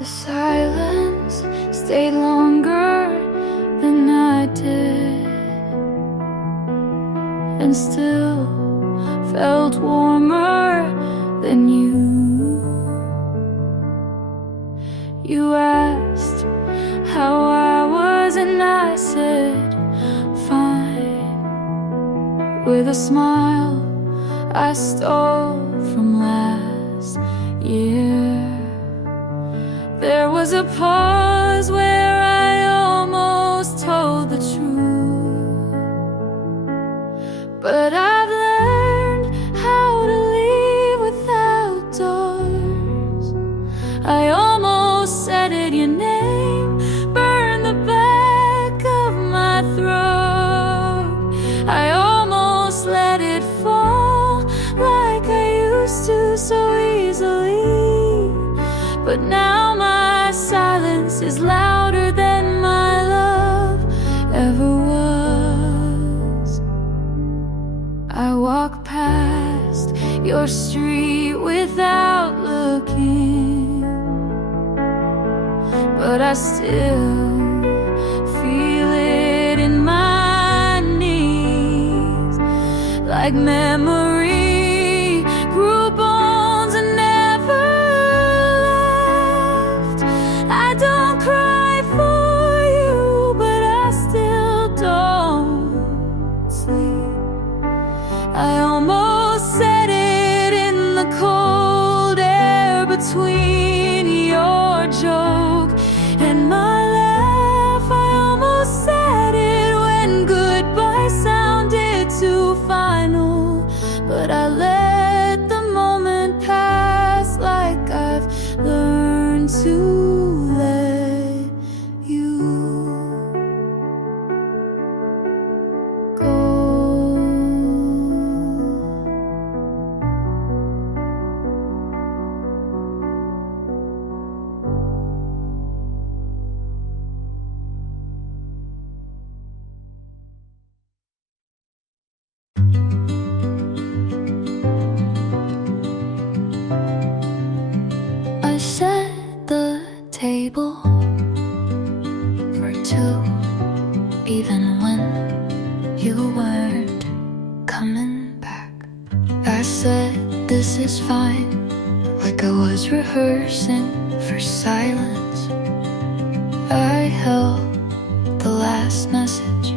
The silence stayed longer than I did, and still felt warmer than you. You asked how I was and I said fine. With a smile I stole from last year. There was a pause where I almost told the truth, but I've learned how to leave without doors. I almost said it, your name burned the back of my throat. I almost let it fall like I used to so easily, but now my silence is louder than my love ever was. I walk past your street without looking, but I still feel it in my knees, like memory grew bones and never left. I don't cry for you, but I still don't sleep. I almost said it in the cold air between your joke and my laugh. I almost said it when goodbye sounded too final, but I let the moment pass like I've learned to let you go. I set the table for two, even when you weren't coming back. I said this is fine, like I was rehearsing for silence. I held the last message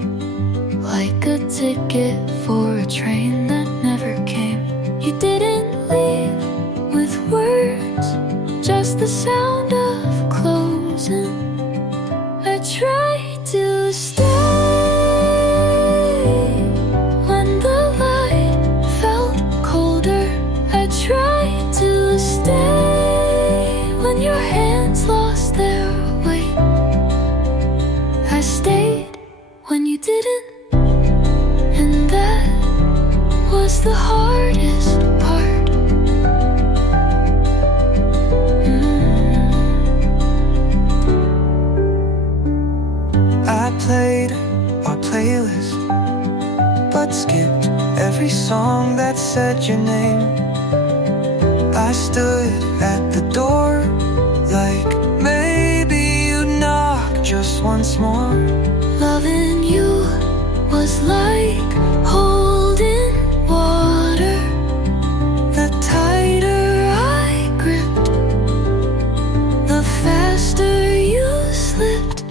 like a ticket for a train that never came. You didn't leave with words, just the sound of closing. I tried to stay when the light felt colder. I tried to stay when your hands lost their weight. I stayed when you didn't, and that was the hardest part. I played our playlist, but skipped every song that said your name. I stood at the door, like maybe you'd knock just once more. Loving you was like holding water. The tighter I gripped, The faster you slipped.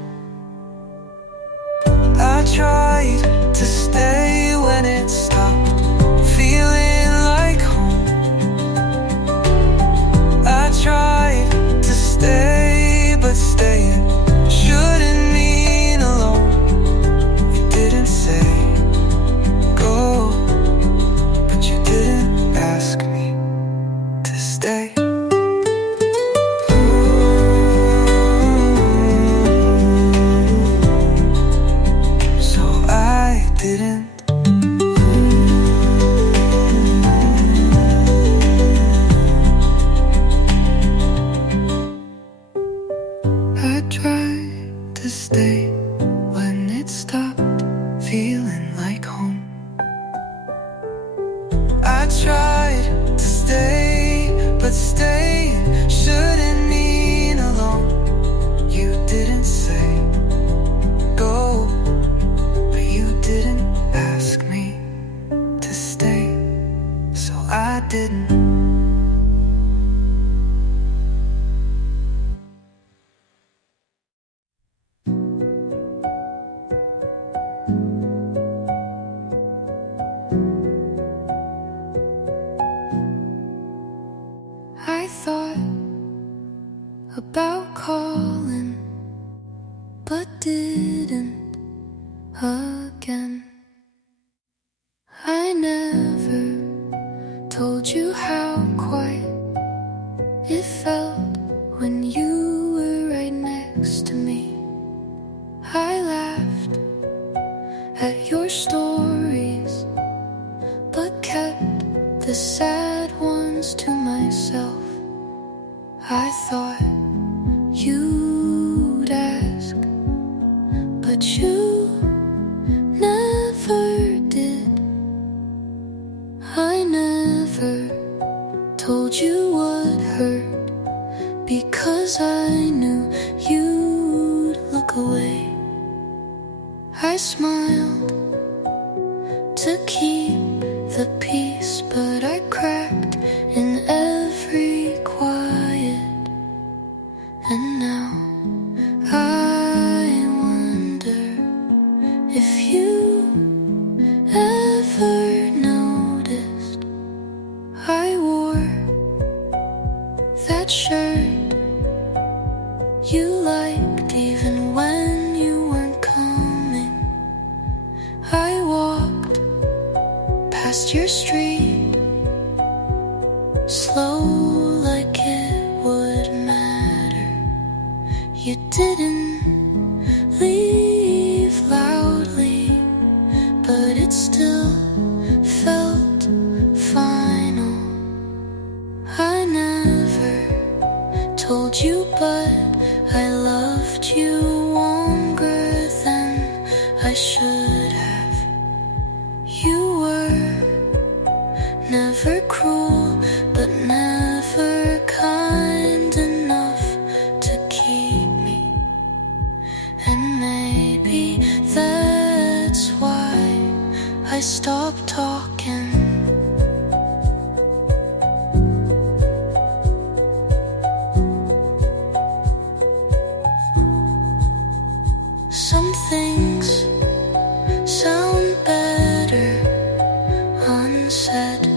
I tried to stay when it stopped feeling like home. I tried to stay, but staying shouldn't mean alone. You didn't say go, but you didn't ask me to stay. So I didn't. I tried to stay when it stopped feeling like home. I tried to stay, but staying shouldn't mean alone. didn't. I thought about calling, but didn't again. I never told you how quiet it felt when you were right next to me. I laughed at your stories, but kept the sad ones to myself. I thought you'd ask, but you never did. I never told you what hurt, because I knew you'd look away. I smiled to keep the peace, but I cracked in every quiet. And now I wonder if you ever noticed I wore that shirt you liked even when you weren't coming. I walked past your street, slow like it would matter. You didn't leave loudly, but it still felt final. I never told you, but I loved you longer than I should have. You were never cruel, but never kind enough to keep me. And maybe that's why I stopped talking. Some things sound better unsaid.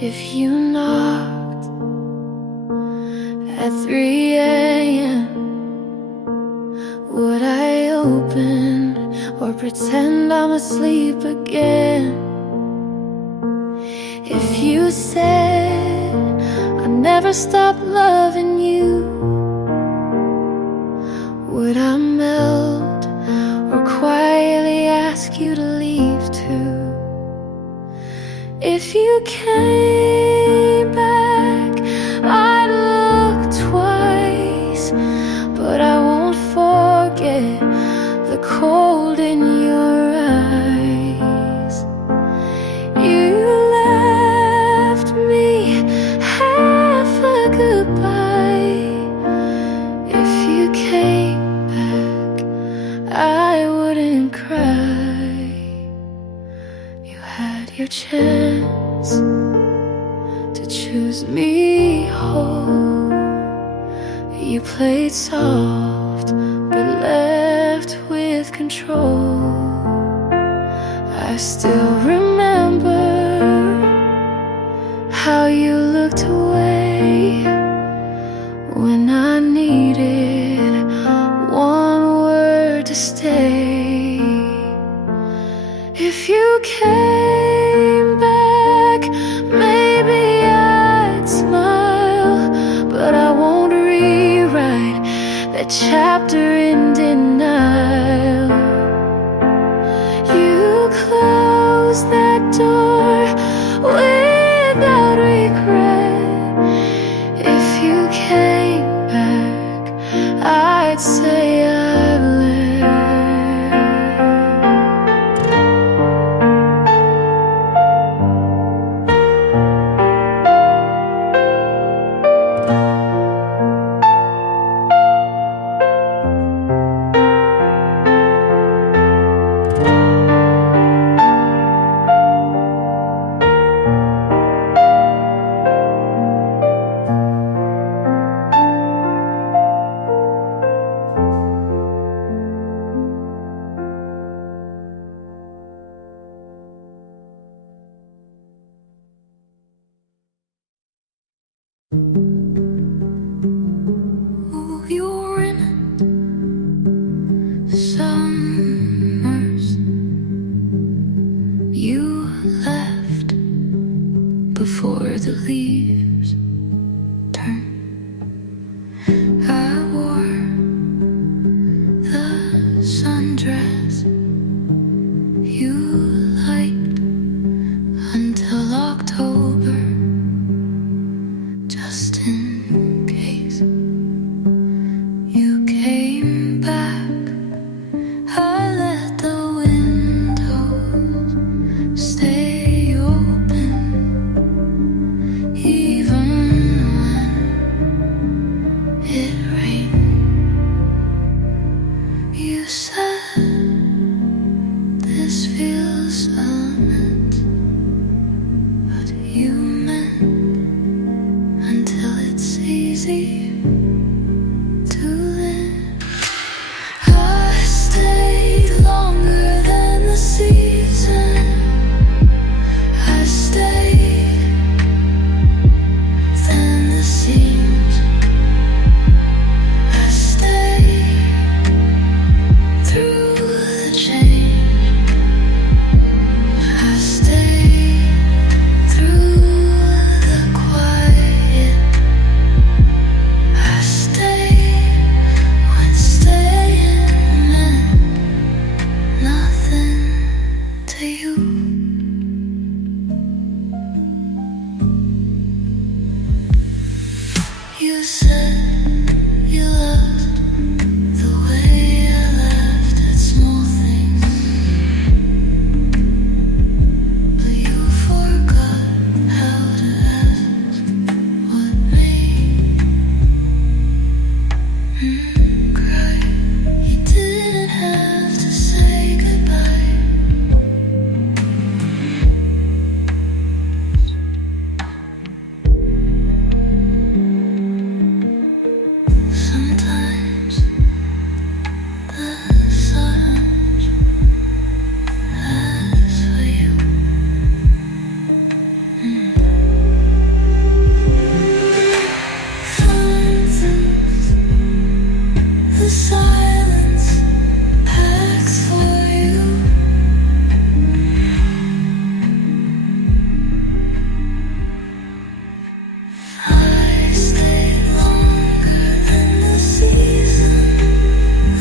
If you knocked at 3 a.m., would I open or pretend I'm asleep again? If you said I never stopped loving you, would I melt or quietly ask you to leave too? If you came back, I'd look twice, but I won't forget the cold in your eyes. You left me half a goodbye. If you came back, I wouldn't cry. You had your chance to choose me whole. You played soft, but left with control. I still remember how you looked away when I needed one word to stay. If you came back, maybe I'd smile, but I won't rewrite that chapter in denial. You closed that door without regret. If you came back, I'd say I've learned. dress you liked until October, just in case you came back. I let the windows stay open, even when it rained. You said this feels unmeant, but you meant until it's easy to live. I stayed longer than the season. I stayed than the seams. I stayed through the change. I stayed through the quiet. I stayed when staying meant nothing to you. You said you loved the way I laughed at small things, but you forgot how to ask what made me cry. You didn't have to say goodbye. Sometimes the silence asks for you. Sometimes the silence asks for you. I stayed longer than the season,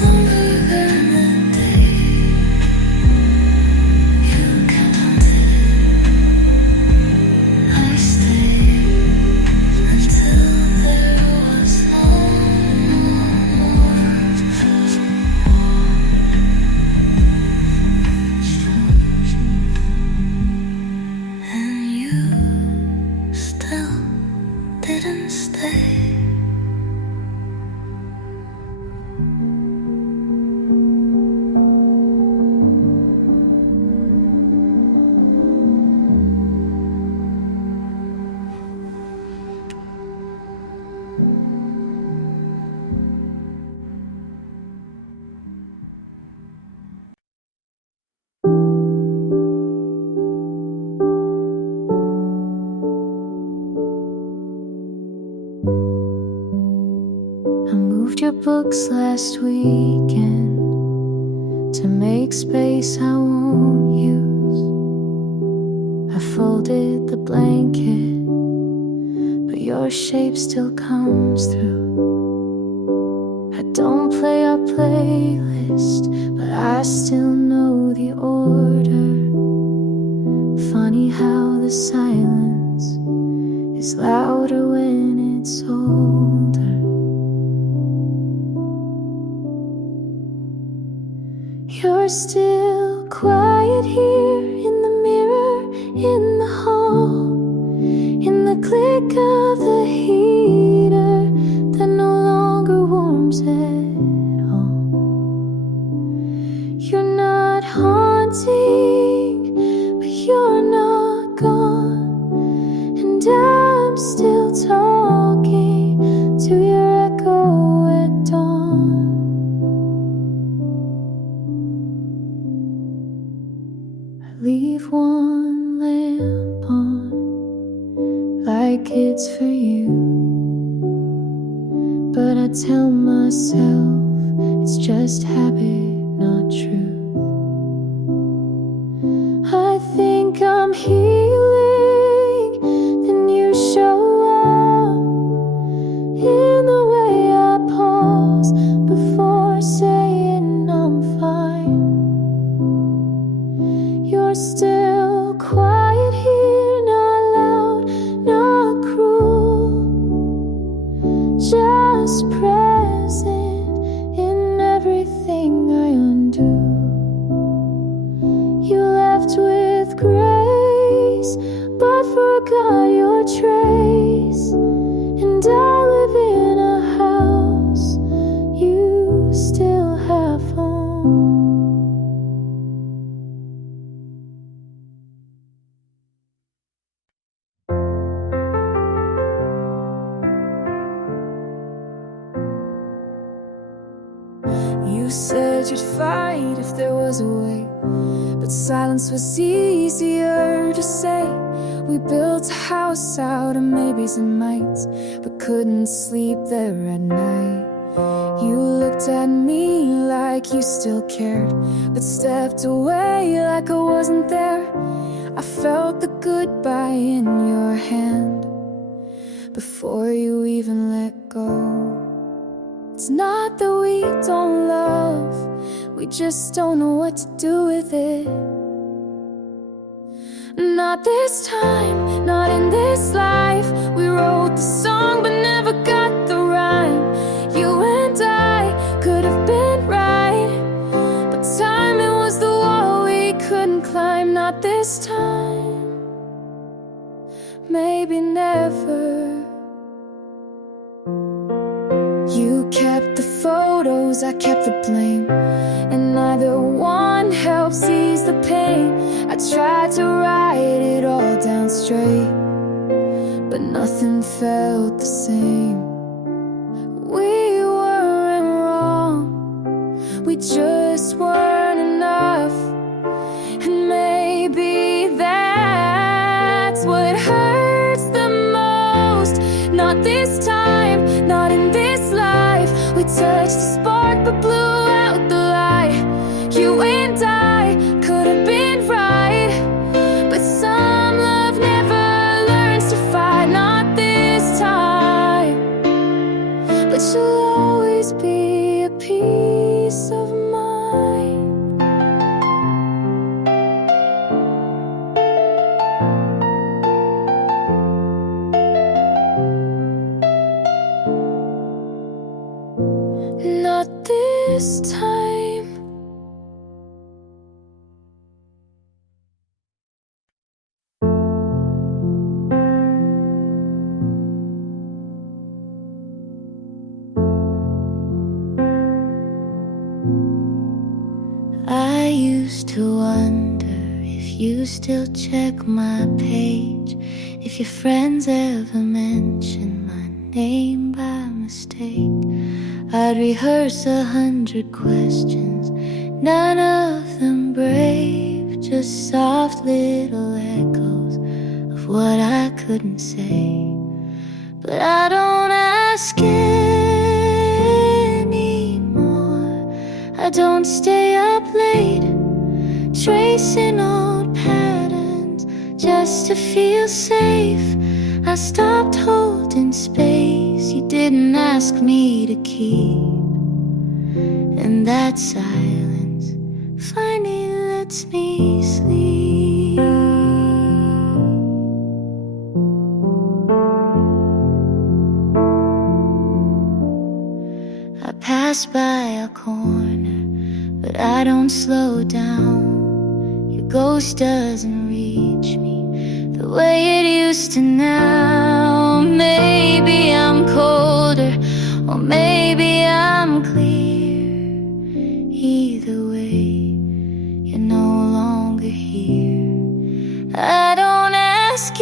longer than the day you counted. I stayed until there was no more. And you still didn't stay. I moved your books last weekend to make space I won't use. I folded the blanket, but your shape still comes through. I don't play our playlist, but I still know the order. Funny how the silence is louder when it's older. You're still quiet here in the mirror, in the hall, in the click of the heater that no longer warms at all. You're not haunting, but you're not gone, and I'm still talking to your echo at dawn. Leave one lamp on, like it's for you, but I tell myself it's just habit, not truth. I think I'm healing, then you show up in the way I pause before saying I'm fine. said you'd fight if there was a way, but silence was easier to say. We built a house out of maybes and mights, but couldn't sleep there at night. You looked at me like you still cared, but stepped away like I wasn't there. I felt the goodbye in your hand before you even let go. It's not that we don't love, we just don't know what to do with it. Not this time, not in this life. We wrote the song but never got the rhyme. You and I could have been right, but timing was the wall we couldn't climb. Not this time, maybe never. You kept the photos, I kept the blame, and neither one helps ease the pain. I tried to write it all down straight, but nothing felt the same. We weren't wrong, we just weren't enough. And maybe that's what hurts the most. Not this time, not in this life. We touched the spark but blew out the light. You and I could have been right, but some love never learns to fight. Not this time, but you'll always be a piece of mine. Not this time. I used to wonder if you still check my page, if your friends ever mention my name by mistake. I'd rehearse 100 questions, none of them brave, just soft little echoes of what I couldn't say. But I don't ask anymore, I don't stay up late, tracing old patterns just to feel safe. I stopped holding space you didn't ask me to keep, and that silence finally lets me sleep. I pass by a corner, but I don't slow down. Your ghost doesn't reach me the way it used to now. Maybe I'm colder, or maybe I'm clear. Either way, you're no longer here. I don't ask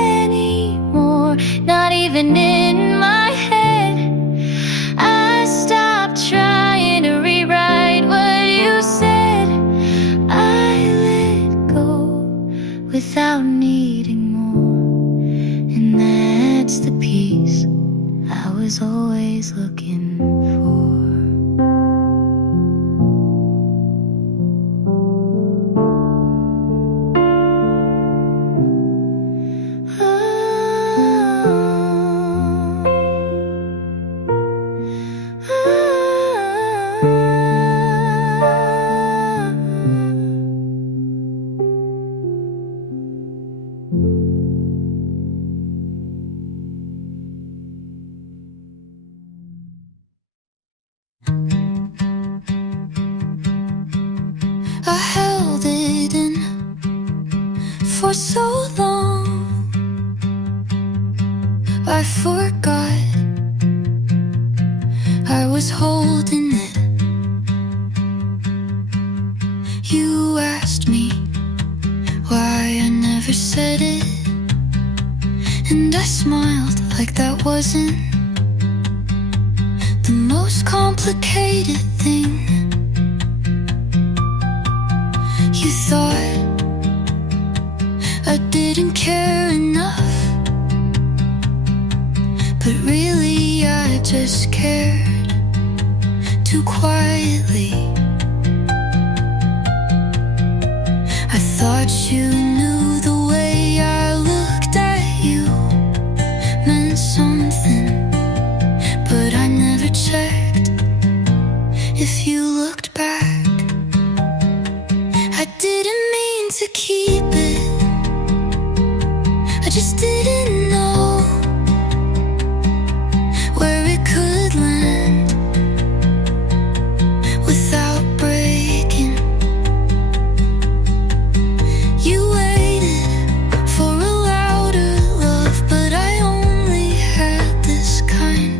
anymore, not even in my head. I stopped trying to rewrite what you said. I let go without needing more, and that's the peace I was always looking for. I held it in for so long, I forgot I was holding it. You asked me why I never said it, and I smiled like that wasn't the most complex complicated thing. You thought I didn't care enough, but really I just cared too quietly. I thought you knew the way I looked at you meant something, but I never checked if you looked back. I didn't mean to keep it, I just didn't know where it could land without breaking. You waited for a louder love, but I only had this kind.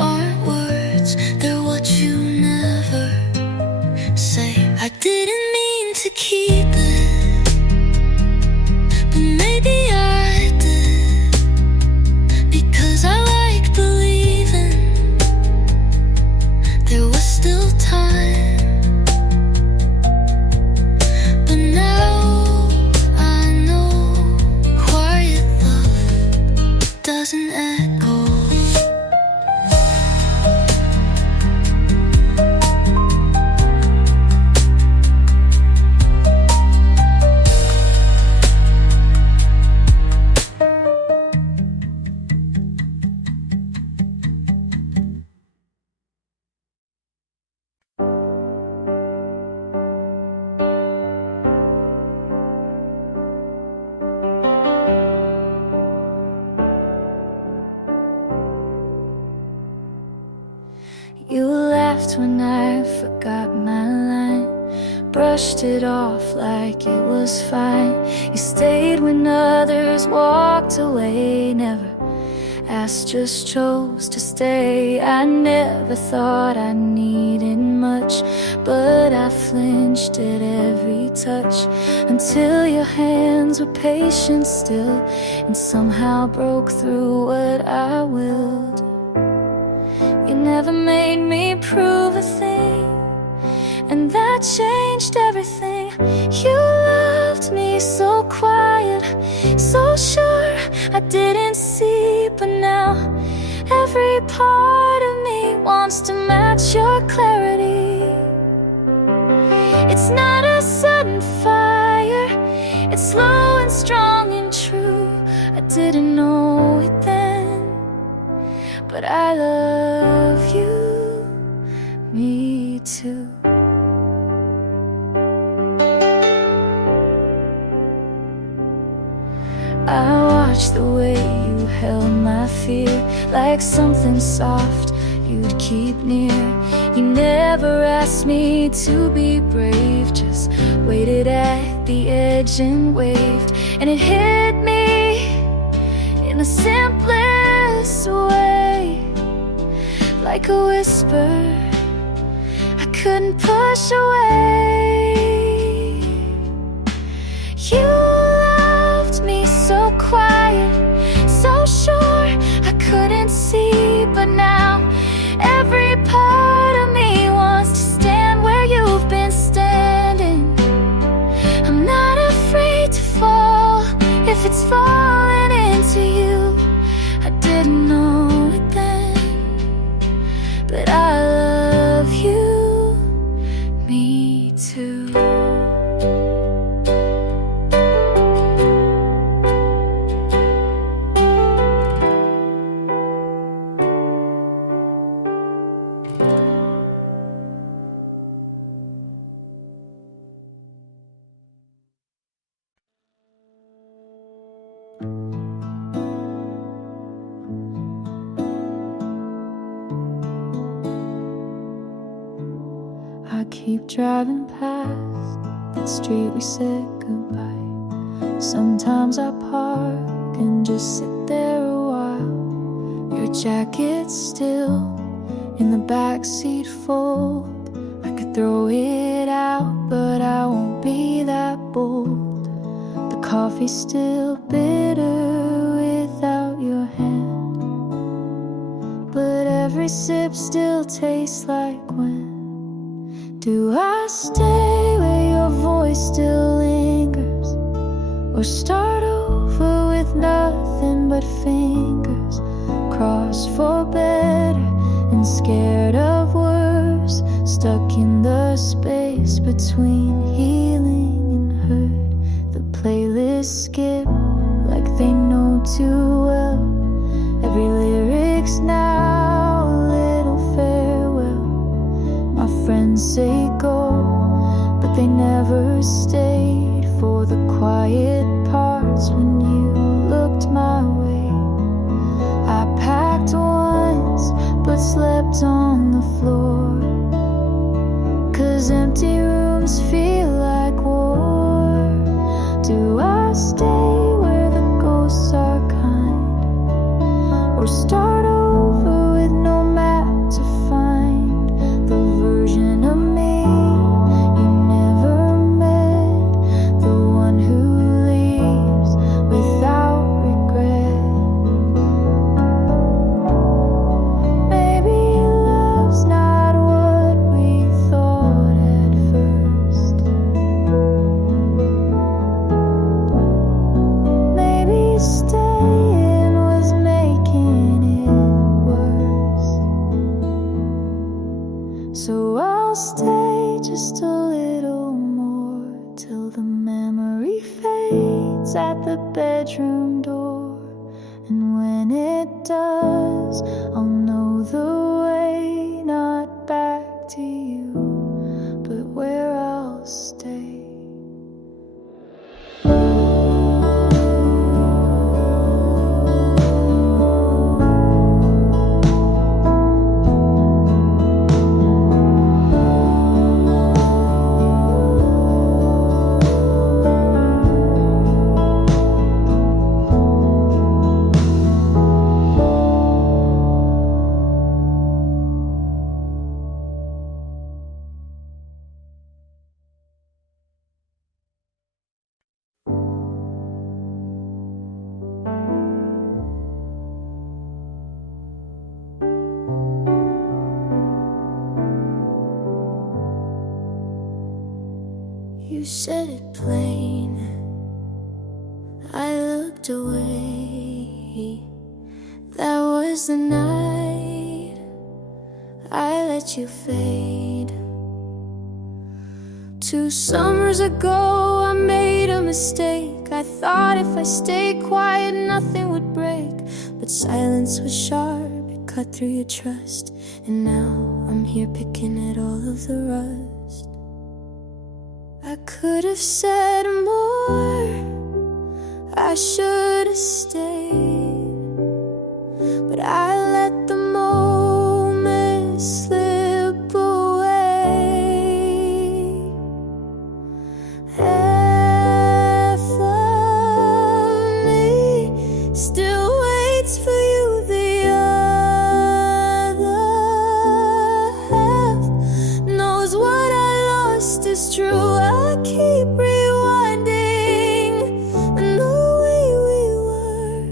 Aren't words, they're what you never say. I didn't mean to keep it, but maybe I did, because I like believing there was still time. But now I know quiet love doesn't echo. You laughed when I forgot my line, brushed it off like it was fine. You stayed when others walked away, never asked, just chose to stay. I never thought I needed much, but I flinched at every touch, until your hands were patient still, and somehow broke through what I willed. You never made me prove a thing, and that changed everything. You loved me so quiet, so sure I didn't see, but now every part of me wants to match your clarity. It's not a sudden fire, it's slow and strong and true. I didn't know it then, but I love you, me too. I watched the way you held my fear, like something soft you'd keep near. You never asked me to be brave, just waited at the edge and waved. And it hit me in the simplest way, like a whisper I couldn't push away. You loved me so quiet, so sure I couldn't see, but now every part of me wants to stand where you've been standing. I'm not afraid to fall if it's falling into you. I didn't know it then, but I love you, me too. keep driving past that street we said goodbye. Sometimes I park and just sit there a while. Your jacket's still in the backseat fold. I could throw it out, but I won't be that bold. The coffee's still bitter without your hand, but every sip still tastes like when. Do I stay where your voice still lingers, or start over with nothing but fingers crossed for better and scared of worse, stuck in the space between healing and hurt? The playlists skip like they know too well. Every lyric's now a little farewell. My friends say go, but they never stayed for the quiet parts when you looked my way. I packed once, but slept on the floor, 'cause empty rooms feel like war. Do I stay where the ghosts are kind, or start over with no map to find the version of me you never met, the one who leaves without regret? Maybe love's not what we thought at first. Maybe staying was making it worse. So I'll stay just a little more till the memory fades at the bedroom door. And when it does, I'll know the way, not back to you, but where I'll stay. You said it plain, I looked away. That was the night I let you fade. 2 summers ago I made a mistake. I thought if I stayed quiet nothing would break, but silence was sharp, it cut through your trust. And now I'm here picking at all of the rust. I could have said more, I should have stayed, but I let the moment slip away. Half of me still waits for you, the other half knows what I lost is true. I keep rewinding the way we were,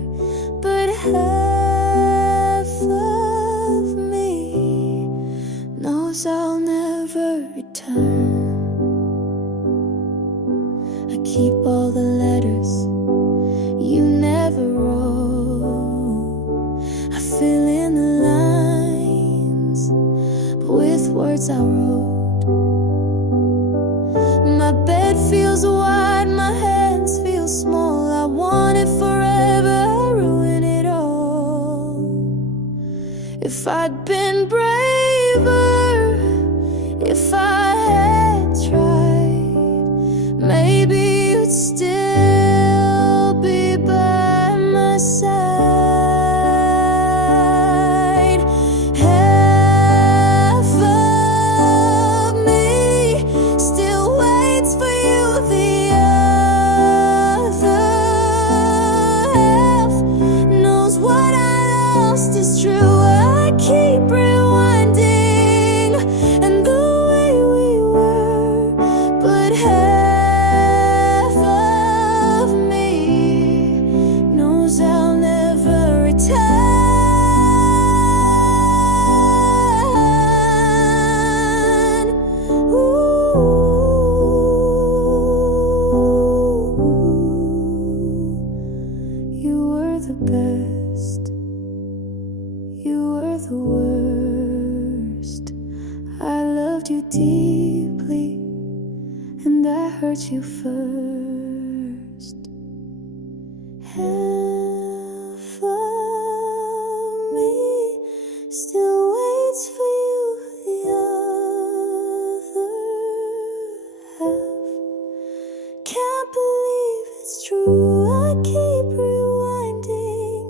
but half of me knows I'll never return. I keep all the letters you never wrote. I fill in the lines with words I wrote. My bed feels wide, my hands feel small. I want it forever, I ruin it all. If I'd been braver, if I had tried, maybe you'd still be by my side. Half of me it's true. I keep rewinding, and the way we were, but half of me knows I'll never return. You were the best, you were the worst. I loved you deeply, and I hurt you first. Half of me still waits for you, the other half can't believe it's true. I keep rewinding,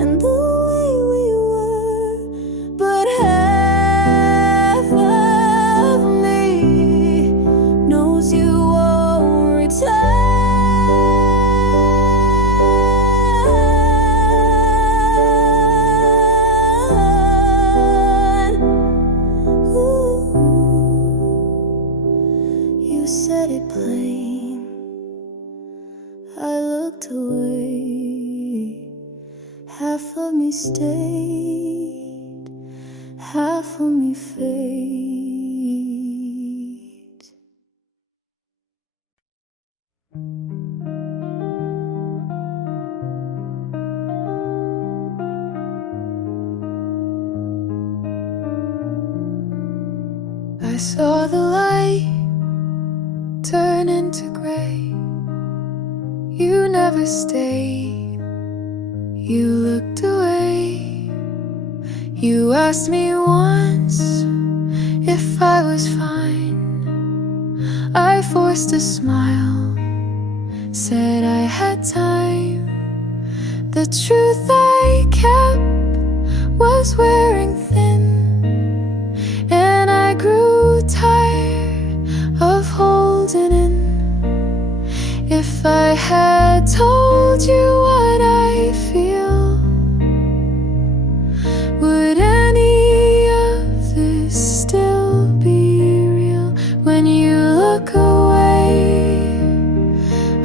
and the way we were, but half of me knows you won't return. Ooh, you said it plain, I looked away. Half of me stayed, half of me fades. I saw the light turn into gray. You never stayed, you looked away. You asked me once if I was fine. I forced a smile, said I had time. The truth I kept was wearing thin, and I grew tired of holding in. If I had told you what I feel, would any of this still be real? When you look away,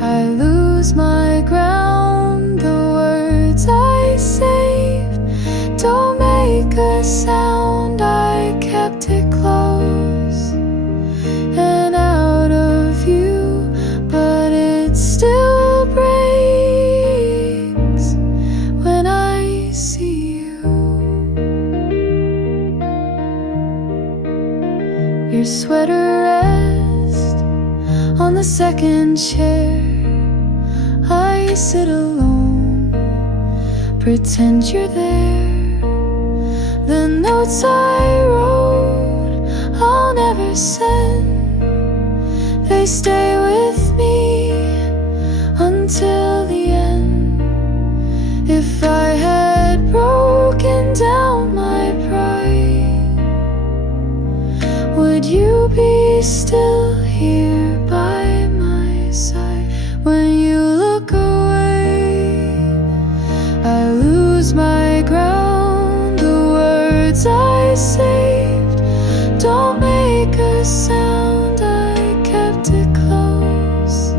I lose my ground. The words I saved don't make a sound. I kept it close and out of view, but it still breaks when I see you. Your sweater rests on the second chair. I sit alone, pretend you're there. The notes I wrote, I'll never send. They stay with me until the end. If I had broken down my pride, would you be still here by my side? When you look away, I lose my ground. The words I saved don't make a sound. I kept it close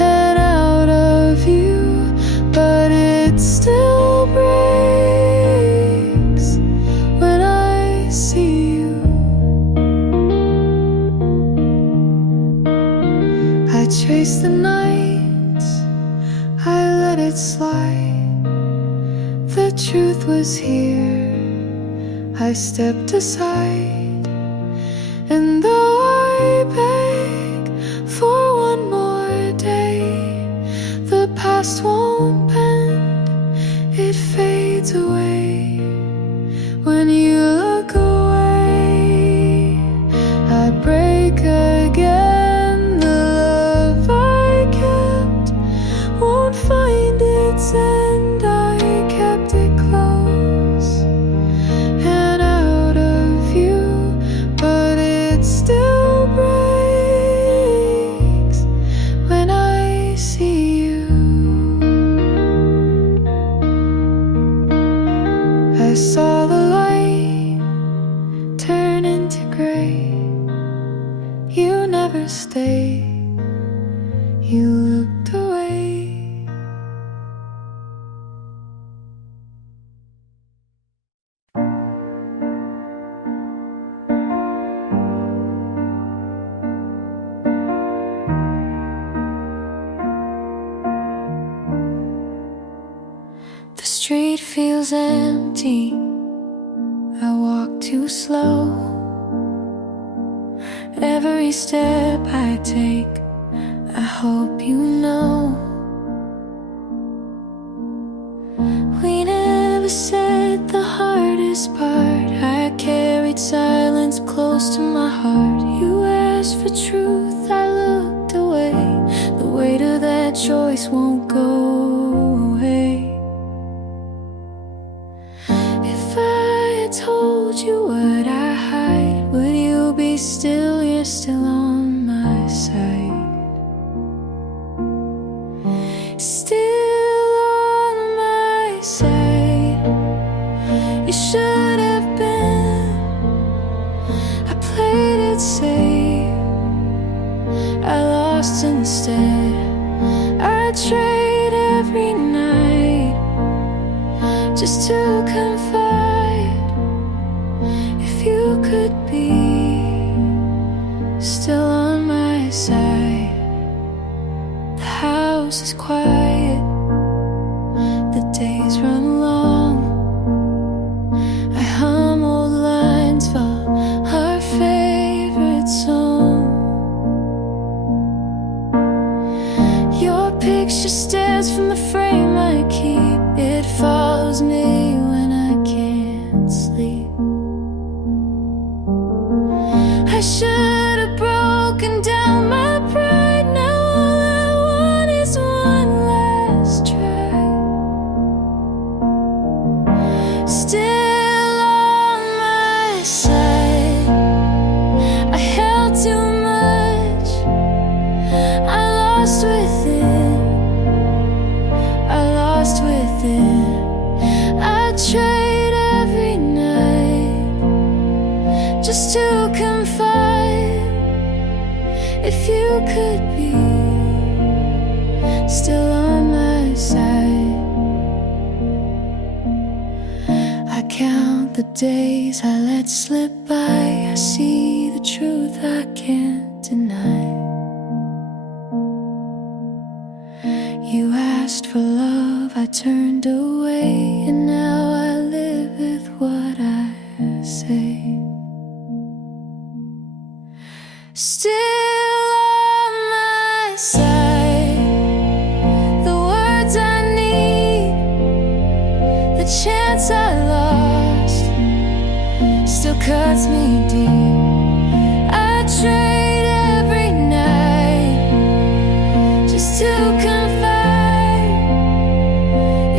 and out of view, but it still breaks when I see you. I chased the nights, I let it slide. The truth was here, I stepped aside. And though I beg for one more day, the past won't bend, it fades away. When you look away, I break again. The love I kept won't find its end. I kept it close and out of view, but it still breaks when I see you. I saw the light turn into gray. You never stayed, you looked away. The street feels empty, I walk too slow. Every step I take, I hope you know. We never said the hardest part. I carried silence close to my heart. You asked for truth, I looked away. The weight of that choice won't go away. If I had told you what I hide, would you be still? You're still on my side. Still on my side. You should have been. I played it safe, I lost instead. I trade every night just to confide. If you could be still on my side. The house is quiet, the days run long. I hum old lines from our favorite song. Your picture stares from the frame I keep. It follows me when I can't sleep. I should have broken down my pride. Now all I want is one last try. Still on my side. I held too much, I lost within, I lost within. I trade every night just to confide. If you could be still on my side. I count the days I let slip by. I see the truth I can't deny. You asked for love, I turned away, and now I live with what I say. Still on my side. The words I need, the chance I lost, still cuts me deep. I trade every night just to confide.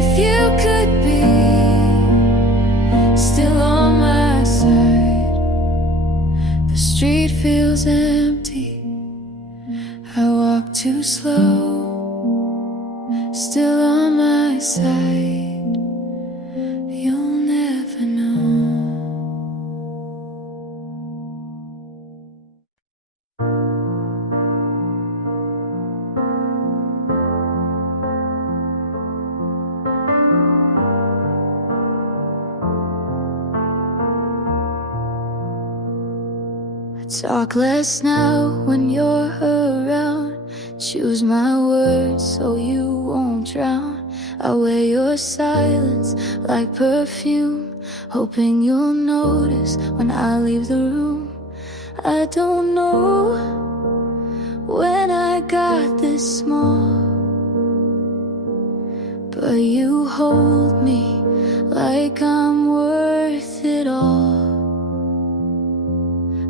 If you could be still on my side. The street feels empty, I walk too slow. Still on my side, you'll never know. Talk less now when you're around. Choose my words so you won't drown. I wear your silence like perfume, hoping you'll notice when I leave the room. I don't know when I got this small, but you hold me like I'm worth it all.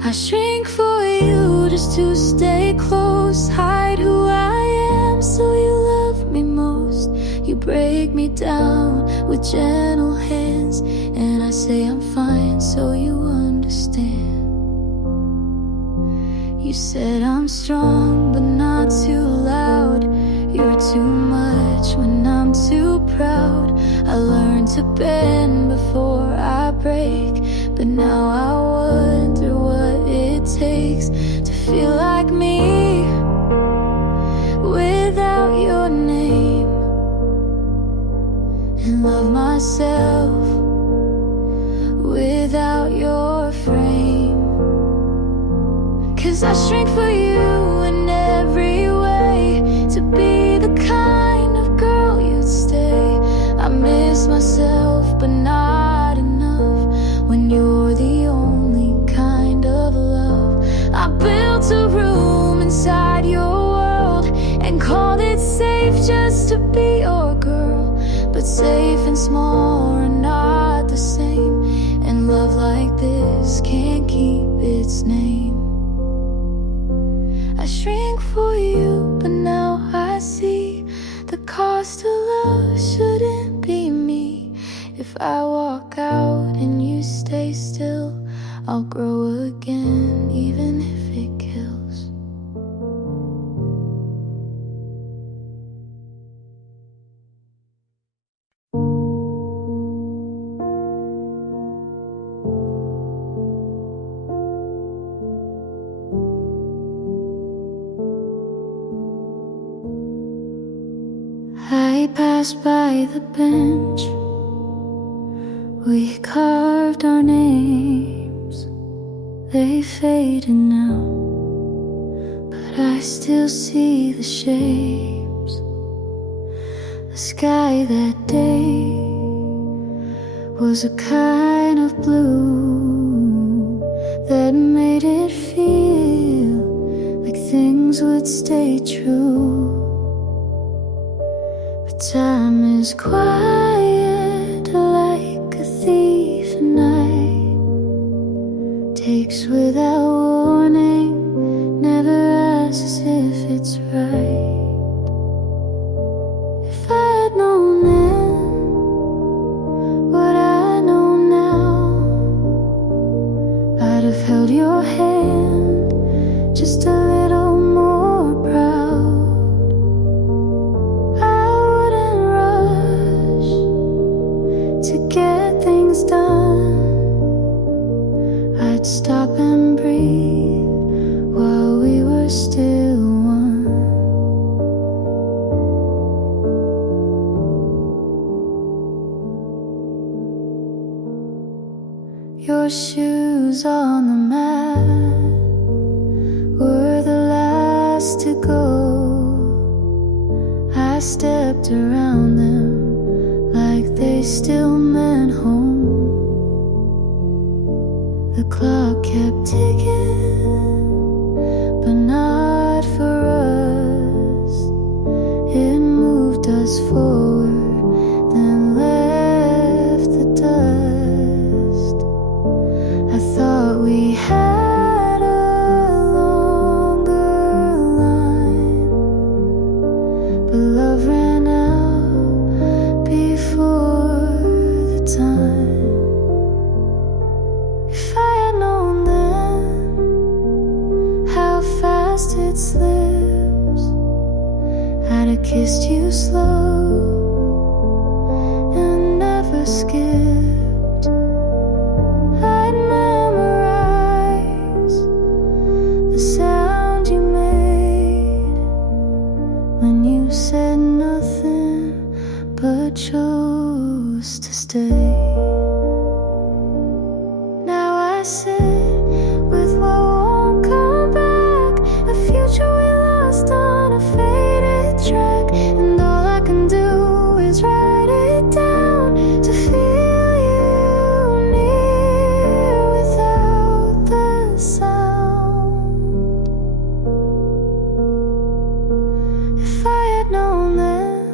I shrink for you just to stay close, hide who I am so you love me most. You break me down with gentle hands, and I say I'm fine so you understand. You said I'm strong but not too loud. You're too much when I'm too proud. I learned to bend before without your frame. 'Cause I shrink for you in every way, to be the kind of girl you'd stay. I miss myself, but not enough, when you're the only kind of love. I built a room inside your world and called it safe, just to be your girl. But safe and small are not the same, and love like this can't keep its name. I shrink for you, but now I see the cost of love shouldn't be me. If I walk out and you stay still, I'll grow again, even if it kills. I passed by the bench, we carved our names. They faded now, but I still see the shapes. The sky that day was a kind of blue that made it feel like things would stay true. Time is quiet like a thief at night, takes without warning, never asks if it's right. If I had known then what I know now, I'd have held your hand just a little more proud. To get things done, I'd stop and breathe while we were still one. Your shoes on the mat were the last to go. I stepped around them like they still meant home. The clock kept ticking, but not for us. It moved us forward, then left the dust. I thought we had a longer line, but love ran out before the time. If I had known then how fast it slips, I'd have kissed you slow and never skipped. I'd memorize the sound you made when you said nothing but chose to stay. Now I sit with what won't come back, a future we lost on a faded track, and all I can do is write it down to feel you near without the sound. If I had known then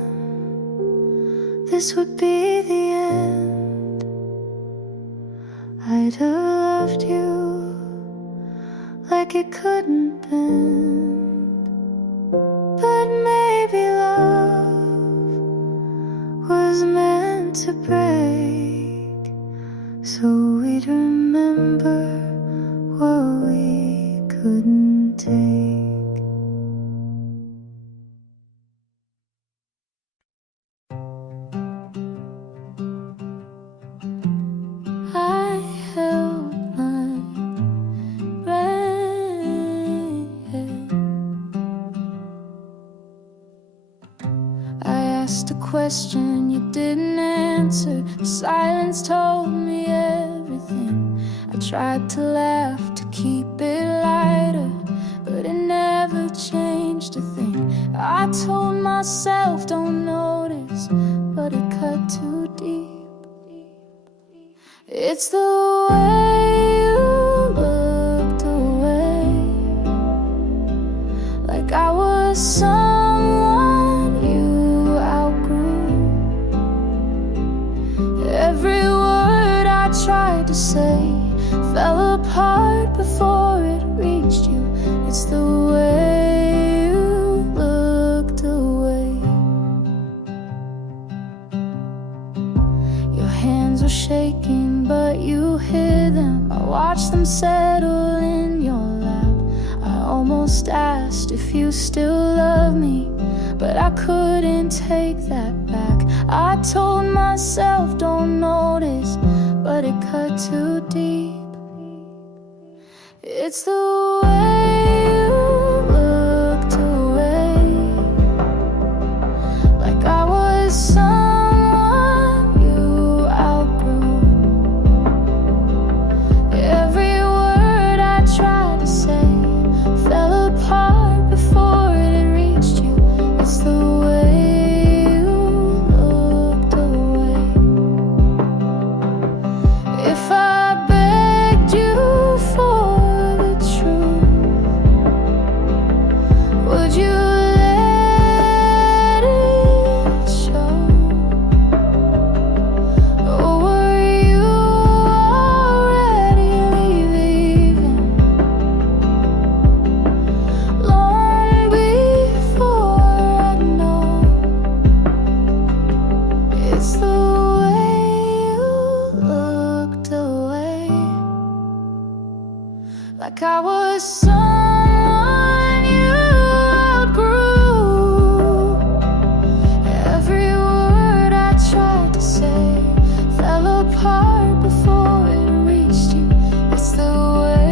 this would be the end, I'd have loved you like it couldn't bend. But maybe love was meant to break, so we'd remember what we couldn't take. I held my breath. I asked a question you didn't answer. The silence told me everything. tried to laugh to keep it lighter, but it never changed a thing. I told myself don't notice, but it cut too deep. It's the way you looked away, like I was someone you outgrew. Every word I tried to say fell apart before it reached you. It's the way you looked away. Your hands were shaking, but you hid them. I watched them settle in your lap. I almost asked if you still love me, but I couldn't take that back. I told myself don't notice, but it cut too deep. It's the way you looked away, like I was someone you outgrew. Every word I tried to say fell apart before it reached you. It's the way you looked away. If I begged you for the truth, would you let it show? Or were you already leaving long before I know? It's the way you looked away, like I was someone you outgrew. Every word I tried to say fell apart before it reached you. It's the way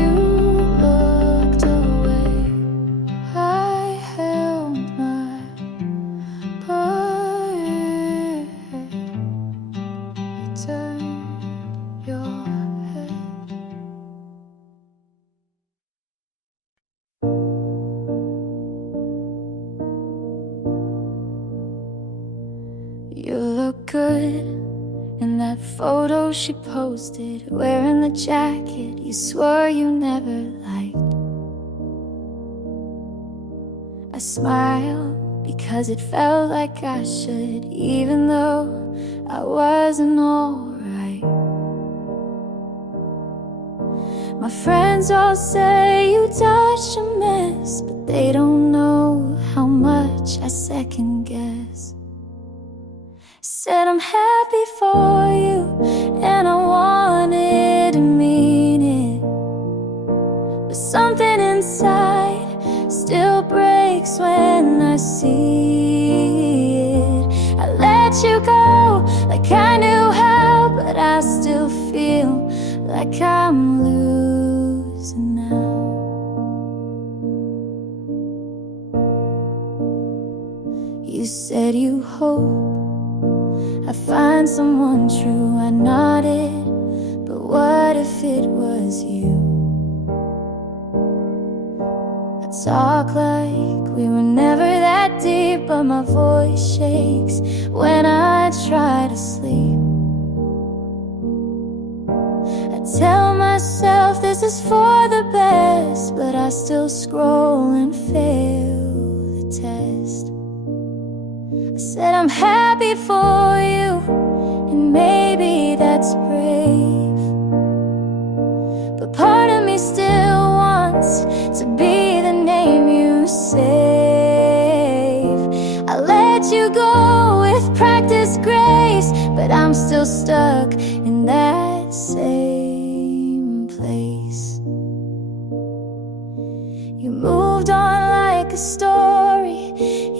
you looked away. I held my breath. You turned your head. You look good in that photo she posted, wearing the jacket you swore you never liked. I smiled because it felt like I should, even though I wasn't alright. My friends all say you dodged a mess, but they don't know how much I second guess. Said I'm happy for you, and I wanted to mean it, but something inside still breaks when I see it. I let you go like I knew how, but I still feel like I'm losing now. You said you hope I find someone true. I nodded, but what if it was you? I talk like we were never that deep, but my voice shakes when I try to sleep. I tell myself this is for the best, but I still scroll and fail the test. I said I'm happy for you, and maybe that's brave, but part of me still wants to be the name you save. I let you go with practice grace, but I'm still stuck in that same place. You moved on like a story,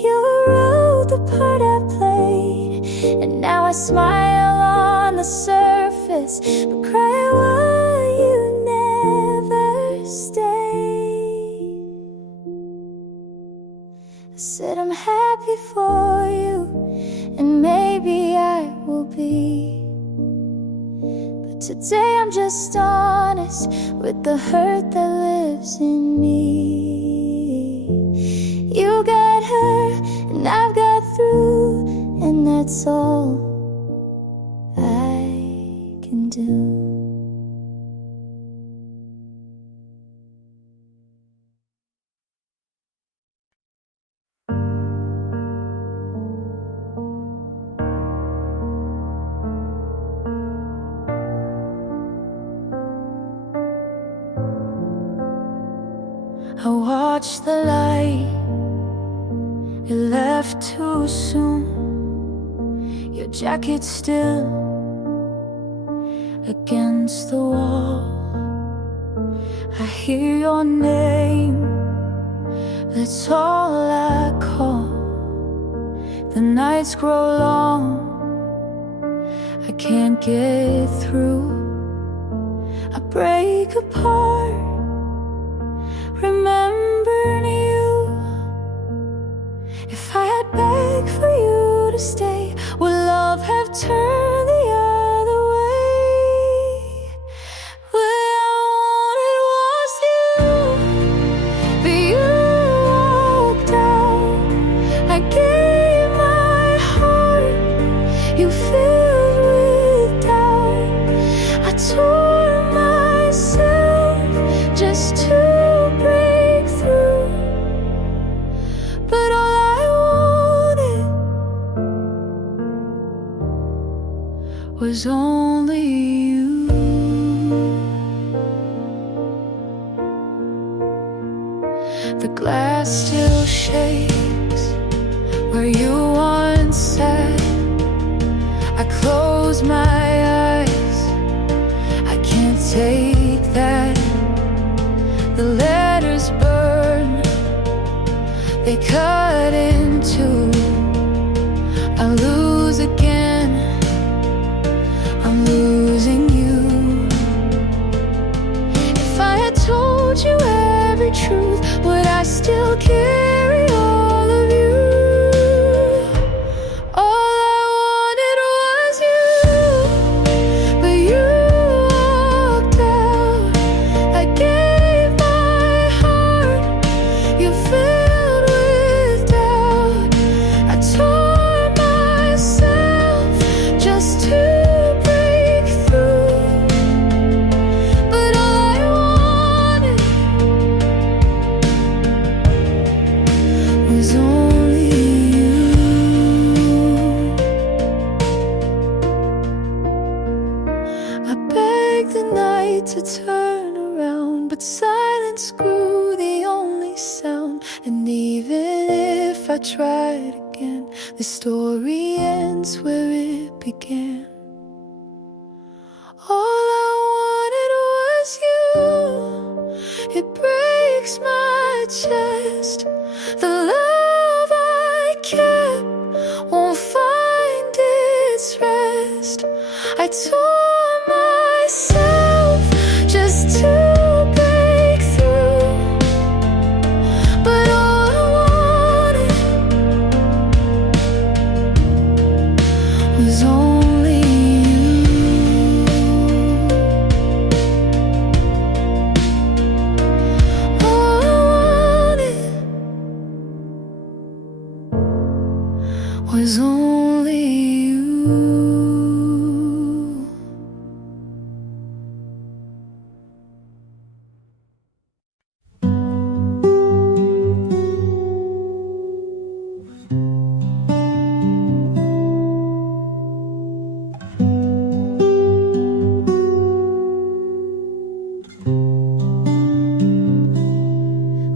you wrote the part I played, and now I smile on the surface, but cry why you never stayed. I said I'm happy for you, and maybe I will be, but Today I'm just honest with the hurt that lives in me. You got hurt and I've got through, and that's all I can do. I watched the light, it left too soon. Your jacket still against the wall. I hear your name, that's all I call. The nights grow long, I can't get through. I break apart, remembering you. If I had begged for you to stay, would love have turned the other way? What I wanted was you, but you walked out. I gave my heart, you filled with doubt. I tore myself just to break through, but all I wanted was only you. The glass still shakes where you once sat. I close my eyes, I can't take that. The letters burn, they cut in two. I lose again, I'm losing you. If I had told you every truth, would I still carry all of you? All I wanted was you, but you walked out. I gave my heart, you filled with doubt. I tore myself just to break through, but all I wanted was only you. I begged the night to turn around, but silence grew the only sound. And even if I tried again, the story ends where it began. All I wanted was you, it breaks my chest. The love I kept won't find its rest. I tore myself just to break through, but all I wanted was only you. All I wanted was only you.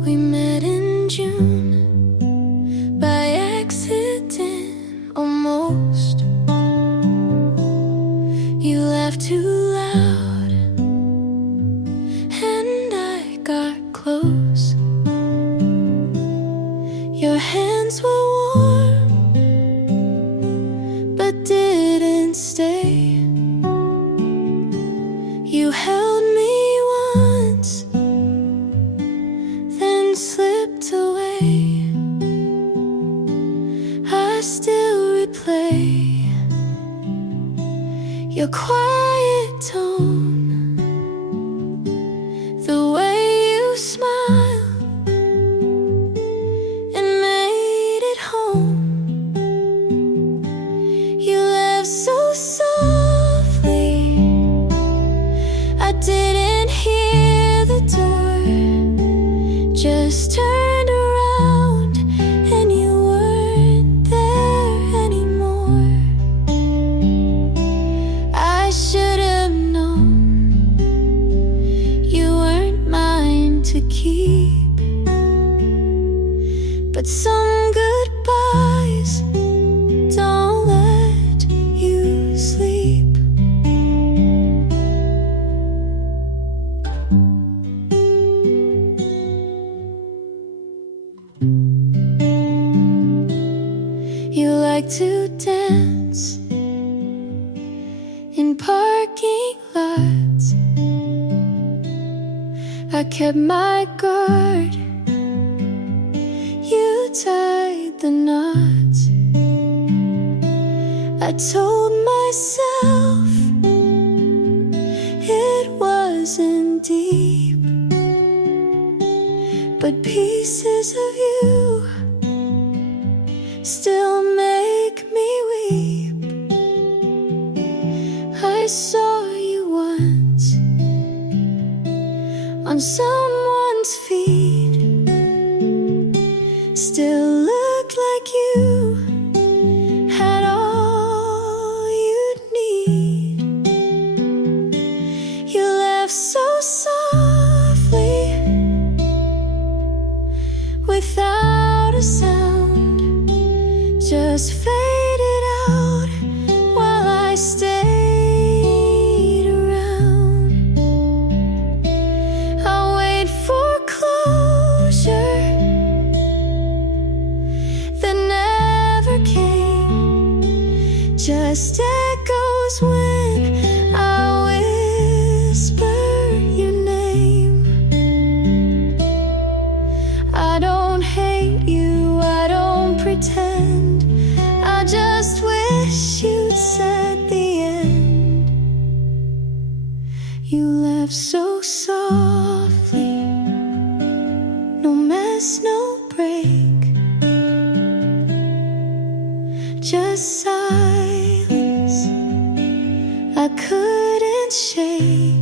We met in June by accident, almost. You laughed too loud and I got close. Your hands were warm but didn't stay. You held me once, then slipped away. I still replay your quiet tone but some goodbyes don't let you sleep. You like to dance in parking lots. I kept my guard, you tied the knots. I told myself it wasn't deep, but pieces of you still make me weep. I saw you once on someone's feet, still looked like you had all you'd need. You left so softly, without a sound, just faded out while I stayed around. I wait for closure that never came, just echoes when I whisper your name. I don't hate you, I don't pretend, I just wish you'd said the end. You left so softly, no mess, no break, just silence I couldn't shake.